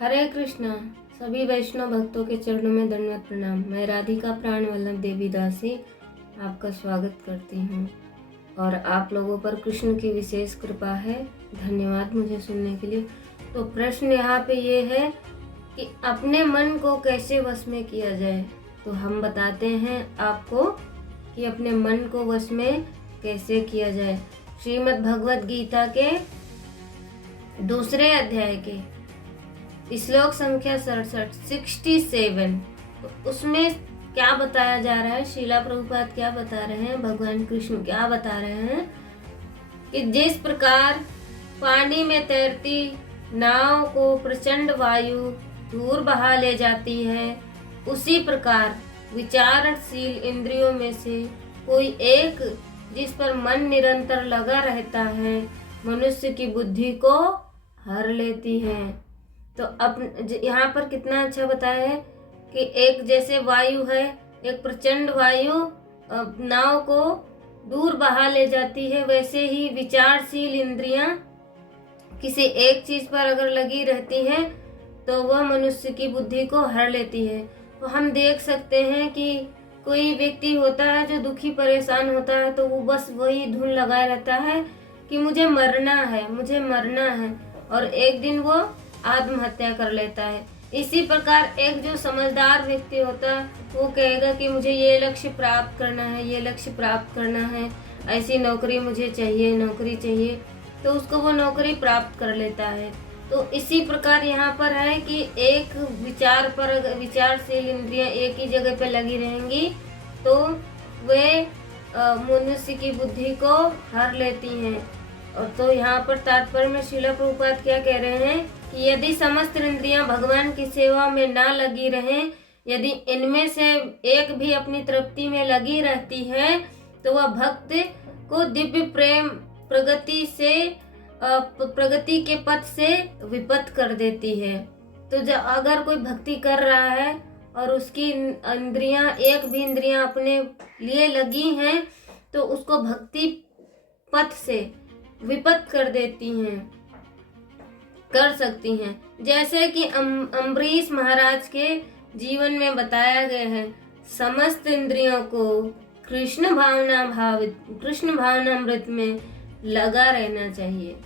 हरे कृष्णा। सभी वैष्णव भक्तों के चरणों में दंडवत प्रणाम। मैं राधिका प्राण वल्लभ देवी दासी आपका स्वागत करती हूँ और आप लोगों पर कृष्ण की विशेष कृपा है। धन्यवाद मुझे सुनने के लिए। तो प्रश्न यहाँ पे ये है कि अपने मन को कैसे वश में किया जाए। तो हम बताते हैं आपको कि अपने मन को वश में कैसे किया जाए। श्रीमद् भगवत गीता के 2 अध्याय के श्लोक संख्या 67 तो उसमें क्या बताया जा रहा है, शीला प्रभुपाद क्या बता रहे हैं, भगवान कृष्ण क्या बता रहे हैं कि जिस प्रकार पानी में तैरती नाव को प्रचंड वायु दूर बहा ले जाती है, उसी प्रकार विचारशील इंद्रियों में से कोई एक जिस पर मन निरंतर लगा रहता है मनुष्य की बुद्धि को हर लेती है। तो अब यहाँ पर कितना अच्छा बताया है कि एक जैसे वायु है, एक प्रचंड वायु नाव को दूर बहा ले जाती है, वैसे ही विचारशील इंद्रियां किसी एक चीज पर अगर लगी रहती है तो वह मनुष्य की बुद्धि को हर लेती है। तो हम देख सकते हैं कि कोई व्यक्ति होता है जो दुखी परेशान होता है तो वो बस वही धुन लगाए रहता है कि मुझे मरना है, मुझे मरना है, और एक दिन वो आत्महत्या कर लेता है। इसी प्रकार एक जो समझदार व्यक्ति होता है वो कहेगा कि मुझे ये लक्ष्य प्राप्त करना है, ये लक्ष्य प्राप्त करना है, ऐसी नौकरी मुझे चाहिए, नौकरी चाहिए, तो उसको वो नौकरी प्राप्त कर लेता है। तो इसी प्रकार यहाँ पर है कि एक विचार पर विचारशील इंद्रियां एक ही जगह पे लगी रहेंगी तो वे मनुष्य की बुद्धि को हर लेती हैं। और तो यहाँ पर तात्पर्य में श्रील प्रभुपाद क्या कह रहे हैं कि यदि समस्त इंद्रियां भगवान की सेवा में ना लगी रहें, यदि इनमें से एक भी अपनी तृप्ति में लगी रहती है तो वह भक्त को दिव्य प्रेम प्रगति के पथ से विपत कर देती है। तो जब अगर कोई भक्ति कर रहा है और उसकी इंद्रियां एक भी इंद्रियां अपने लिए लगी हैं तो उसको भक्ति पथ से विपत कर देती हैं, कर सकती हैं। जैसे कि अम्बरीश महाराज के जीवन में बताया गया है, समस्त इंद्रियों को कृष्ण भावनामृत में लगा रहना चाहिए।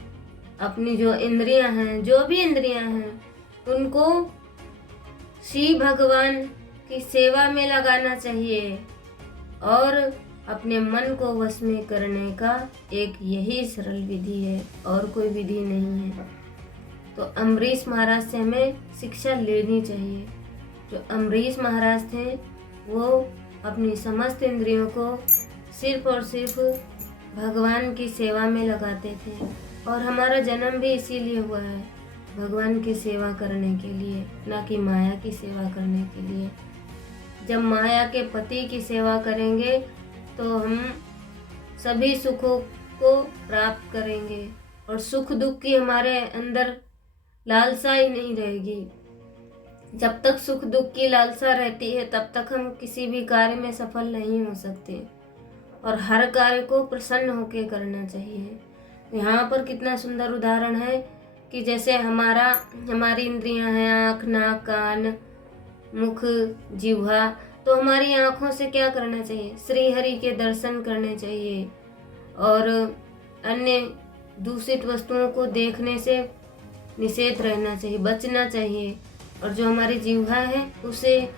अपनी जो इंद्रियां हैं, जो भी इंद्रियां हैं, उनको श्री भगवान की सेवा में लगाना चाहिए और अपने मन को वश में करने का एक यही सरल विधि है और कोई विधि नहीं है। तो अम्बरीश महाराज से हमें शिक्षा लेनी चाहिए। जो अम्बरीश महाराज थे वो अपनी समस्त इंद्रियों को सिर्फ और सिर्फ भगवान की सेवा में लगाते थे और हमारा जन्म भी इसीलिए हुआ है, भगवान की सेवा करने के लिए, ना कि माया की सेवा करने के लिए। जब माया के पति की सेवा करेंगे तो हम सभी सुखों को प्राप्त करेंगे और सुख दुख की हमारे अंदर लालसा ही नहीं रहेगी। जब तक सुख दुख की लालसा रहती है तब तक हम किसी भी कार्य में सफल नहीं हो सकते और हर कार्य को प्रसन्न होकर करना चाहिए। यहाँ पर कितना सुंदर उदाहरण है कि जैसे हमारी इंद्रियां हैं, आँख, नाक, कान, मुख, जिह्वा, तो हमारी आँखों से क्या करना चाहिए? श्री हरि के दर्शन करने चाहिए और अन्य दूषित वस्तुओं को देखने से निषेध रहना चाहिए, बचना चाहिए। और जो हमारी जिह्वा है उसे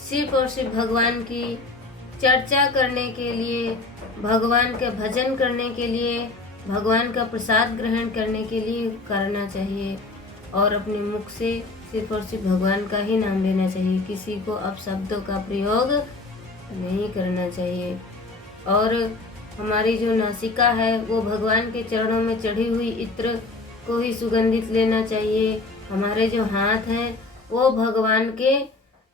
सिर्फ और सिर्फ भगवान की चर्चा करने के लिए, भगवान का भजन करने के लिए, भगवान का प्रसाद ग्रहण करने के लिए करना चाहिए और अपने मुख से सिर्फ और सिर्फ भगवान का ही नाम लेना चाहिए। किसी को अपशब्दों का प्रयोग नहीं करना चाहिए। और हमारी जो नासिका है वो भगवान के चरणों में चढ़ी हुई इत्र को ही सुगंधित लेना चाहिए। हमारे जो हाथ हैं वो भगवान के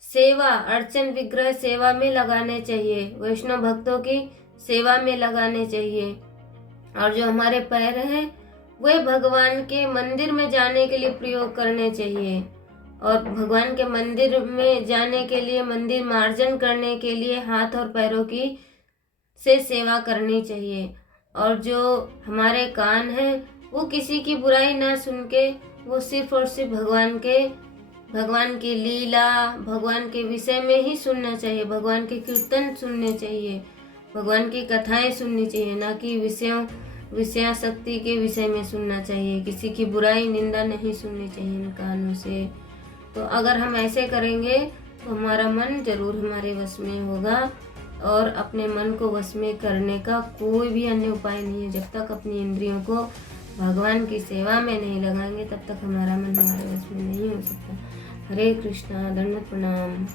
सेवा, अर्चन विग्रह सेवा में लगाने चाहिए, वैष्णव भक्तों की सेवा में लगाने चाहिए। और जो हमारे पैर हैं वे भगवान के मंदिर में जाने के लिए प्रयोग करने चाहिए और भगवान के मंदिर में जाने के लिए, मंदिर मार्जन करने के लिए हाथ और पैरों की से सेवा करनी चाहिए। और जो हमारे कान हैं वो किसी की बुराई ना सुन के वो सिर्फ और सिर्फ भगवान के भगवान की लीला, भगवान के विषय में ही सुनना चाहिए, भगवान के कीर्तन सुनने चाहिए, भगवान की कथाएं सुननी चाहिए, ना कि विषयाशक्ति के विषय में सुनना चाहिए। किसी की बुराई निंदा नहीं सुननी चाहिए इन कानों से। तो अगर हम ऐसे करेंगे तो हमारा मन जरूर हमारे वश में होगा, और अपने मन को वश में करने का कोई भी अन्य उपाय नहीं है। जब तक अपनी इंद्रियों को भगवान की सेवा में नहीं लगाएंगे तब तक हमारा मन हमारे वश में नहीं हो सकता। हरे कृष्णा, दंडवत प्रणाम।